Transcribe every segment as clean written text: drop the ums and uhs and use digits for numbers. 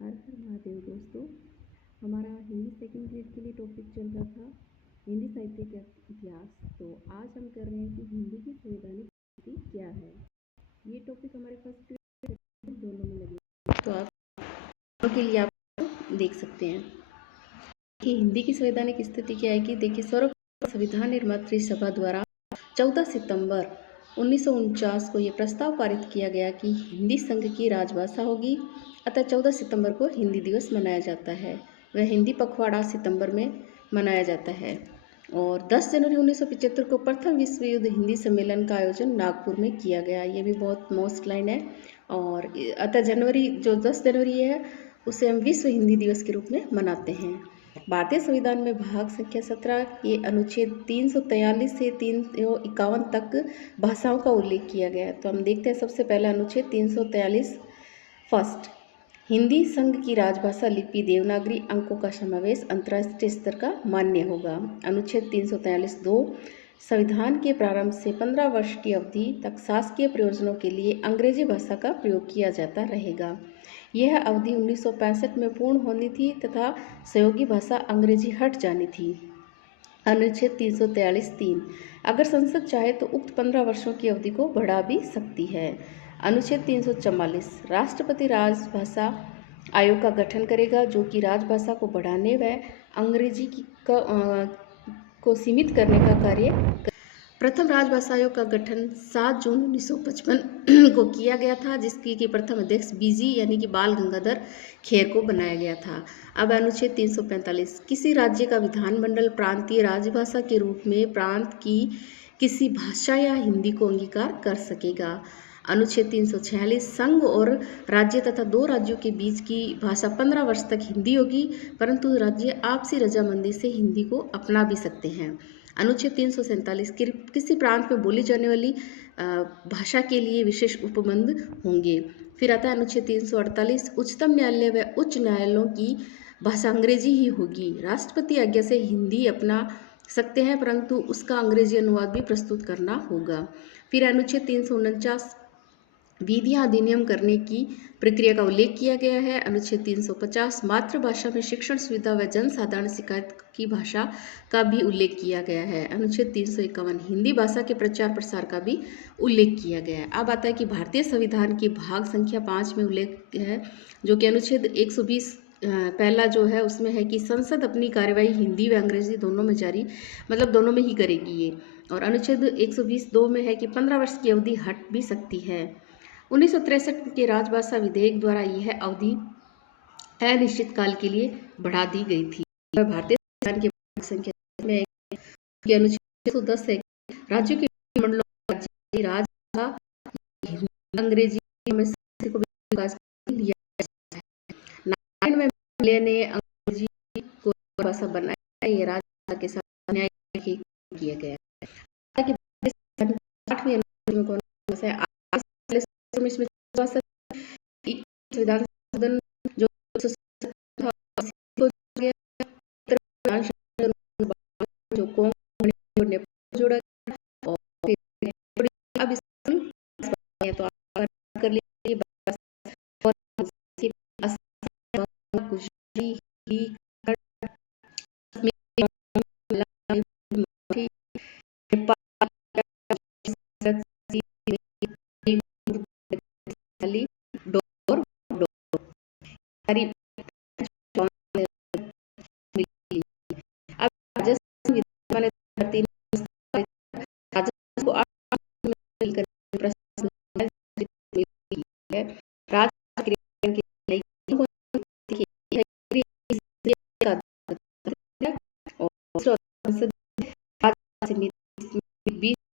हर हर महादेव दोस्तों। हमारा Hindi second grade के लिए टॉपिक चल रहा था हिंदी साहित्य का इतिहास। तो आज हम कर रहे हैं कि हिंदी की संवैधानिक स्थिति क्या है। ये टॉपिक हमारे फर्स्ट ग्रेड दोनों में लगे, तो आप दोनों के लिए आप देख सकते हैं कि हिंदी की संवैधानिक स्थिति क्या है। कि देखिए, सर्वप्रथम संविधान निर्मात्री सभा द्वारा 14 सितंबर 1949 को ये प्रस्ताव पारित किया गया कि हिंदी संघ की राजभाषा होगी। अतः 14 सितंबर को हिंदी दिवस मनाया जाता है। वह हिंदी पखवाड़ा सितंबर में मनाया जाता है। और 10 जनवरी 1975 को प्रथम विश्व युद्ध हिंदी सम्मेलन का आयोजन नागपुर में किया गया। ये भी बहुत मोस्ट लाइन है। और अतः जनवरी जो 10 जनवरी है उसे हम विश्व हिंदी दिवस के रूप में मनाते हैं। भारतीय संविधान में भाग संख्या 17 के अनुच्छेद 343 से 351 तक भाषाओं का उल्लेख किया गया है। तो हम देखते हैं सबसे पहला अनुच्छेद 343 फर्स्ट, हिंदी संघ की राजभाषा लिपि देवनागरी अंकों का समावेश अंतर्राष्ट्रीय स्तर का मान्य होगा। अनुच्छेद 343(2), संविधान के प्रारंभ से 15 वर्ष की अवधि तक शासकीय प्रयोजनों के लिए अंग्रेजी भाषा का प्रयोग किया जाता रहेगा। यह अवधि 1965 में पूर्ण होनी थी तथा सहयोगी भाषा अंग्रेजी हट जानी थी। अनुच्छेद 343(3), अगर संसद चाहे तो उक्त 15 वर्षों की अवधि को बढ़ा भी सकती है। अनुच्छेद 344, राष्ट्रपति राजभाषा आयोग का गठन करेगा जो कि राजभाषा को बढ़ाने व अंग्रेजी को सीमित करने का कार्य। प्रथम राजभाषा आयोग का गठन 7 जून 1955 को किया गया था, जिसकी कि प्रथम अध्यक्ष बीजी यानी कि बाल गंगाधर खेर को बनाया गया था। अब अनुच्छेद 345, किसी राज्य का विधानमंडल प्रांतीय राजभाषा के रूप में प्रांत की किसी भाषा या हिंदी को अंगीकार कर सकेगा। अनुच्छेद 346, संघ और राज्य तथा 2 राज्यों के बीच की भाषा 15 वर्ष तक हिंदी होगी, परंतु राज्य आपसी रजामंदी से हिंदी को अपना भी सकते हैं। अनुच्छेद 347, किसी प्रांत में बोली जाने वाली भाषा के लिए विशेष उपबंध होंगे। फिर आता है अनुच्छेद 348, उच्चतम न्यायालय व उच्च न्यायालयों की भाषा अंग्रेजी ही होगी। राष्ट्रपति आज्ञा से हिंदी अपना सकते हैं, परंतु उसका अंग्रेजी अनुवाद भी प्रस्तुत करना होगा। फिर अनुच्छेद 349, विधियां अधिनियम करने की प्रक्रिया का उल्लेख किया गया है। अनुच्छेद 350, मातृभाषा में शिक्षण सुविधा व जनसाधारण शिकायत की भाषा का भी उल्लेख किया गया है। अनुच्छेद 351, हिंदी भाषा के प्रचार प्रसार का भी उल्लेख किया गया है। अब आता है कि भारतीय संविधान की भाग संख्या 5 में उल्लेख है, जो कि अनुच्छेद 120 पहला जो है उसमें है कि संसद अपनी कार्यवाही हिंदी व अंग्रेजी दोनों में जारी दोनों में ही करेगी ये। और अनुच्छेद 120(2) में है कि 15 वर्ष की अवधि हट भी सकती है। 1963 के राजभाषा विधेयक द्वारा यह अवधि अनिश्चित काल के लिए बढ़ा दी गई थी। भारतीय संविधान की संख्या में अनुच्छेद 110 है, राज्यों के मंडलों में राजभाषा अंग्रेजी में को विकास लिया जाता है। 99 ने अंग्रेजी को भाषा बनाया, ये राजभाषा के साथ न्याय किया गया है। 8वीं अनुसूची में कौन सा है? इसमें संविधान संशोधन जो जो जोड़ा और अब तो आप कर लीजिए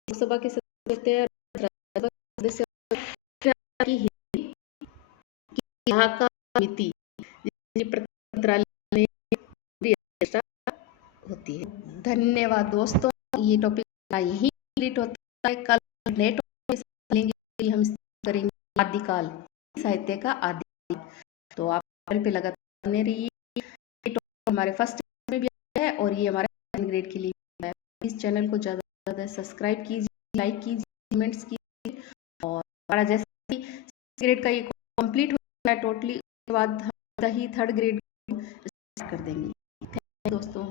लोकसभा के सदस्य समिति होती है। धन्यवाद दोस्तों, ये टॉपिक यही कंप्लीट होता है। कल नए टॉपिक हम करेंगे आदिकाल, साहित्य का आदि। तो आप पे लगातार बने रहिए। हमारे फर्स्ट में भी है और ये हमारे सेकंड ग्रेड के लिए है। इस चैनल को ज़्यादा से ज़्यादा सब्सक्राइब कीजिए, लाइक कीजिए, कमेंट्स कीजिए। और हमारा जैसे ग्रेड का ये कंप्लीट होता है टोटली, उसके बाद ही थर्ड ग्रेड कर देंगे। थैंक यू दोस्तों।